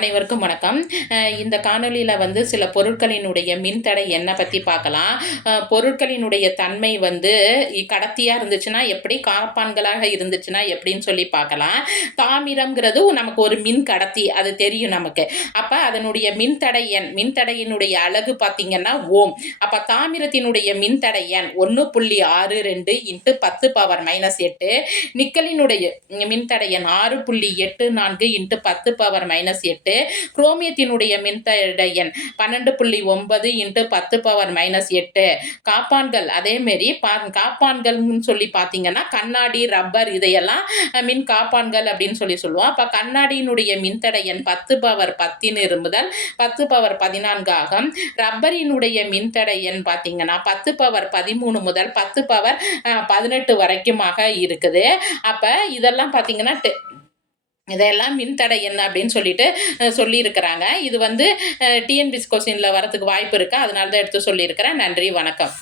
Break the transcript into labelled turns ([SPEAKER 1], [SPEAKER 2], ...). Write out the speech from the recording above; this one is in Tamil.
[SPEAKER 1] அனைவருக்கும் வணக்கம். இந்த காணொலியில் வந்து சில பொருட்களினுடைய மின்தடை என்ன பற்றி பார்க்கலாம். பொருட்களினுடைய தன்மை வந்து கடத்தியாக இருந்துச்சுன்னா எப்படி காப்பான்களாக இருந்துச்சுன்னா எப்படின்னு சொல்லி பார்க்கலாம். தாமிரம்ங்கிறது நமக்கு ஒரு மின் கடத்தி அது தெரியும் நமக்கு. அப்போ அதனுடைய மின்தடை எண் மின்தடையினுடைய அழகு பார்த்தீங்கன்னா ஓம். அப்போ தாமிரத்தினுடைய மின்தடை எண் ஒன்று புள்ளி ஆறு ரெண்டு இன்ட்டு பத்து பவர் மைனஸ் எட்டு நிக்கலினுடைய மின்தடை எண் ஆறு புள்ளி எட்டு நான்கு இன்ட்டு பத்து பவர் மைனஸ் எட்டு குரோமியத்தினுடைய மின்தடை எண் பன்னெண்டு புள்ளி ஒன்பது இன்ட்டு பத்து பவர் மைனஸ் எட்டு. காப்பான்கள் அதேமாரி பா காப்பான்கள்னு சொல்லி பார்த்தீங்கன்னா கண்ணாடி ரப்பர் இதையெல்லாம் மின் காப்பான்கள் அப்படின்னு சொல்லி சொல்லுவோம். அப்போ கண்ணாடியினுடைய மின்தடை எண் பத்து பவர் பத்தின் முதல் பத்து பவர் பதினான்கு ஆகும். ரப்பரினுடைய மின்தடை எண் பார்த்தீங்கன்னா பத்து பவர் பதிமூணு முதல் பத்து பவர் பதினெட்டு வரைக்குமாக இருக்குது. அப்போ இதெல்லாம் பார்த்தீங்கன்னா டெ- இதெல்லாம் மின்தடை என்ன அப்படின்னு சொல்லிட்டு சொல்லியிருக்கிறாங்க. இது வந்து டிஎன்பிஎஸ் கொஸ்டினில் வரதுக்கு வாய்ப்பு இருக்குது அதனால தான் எடுத்து சொல்லியிருக்கிறேன். நன்றி வணக்கம்.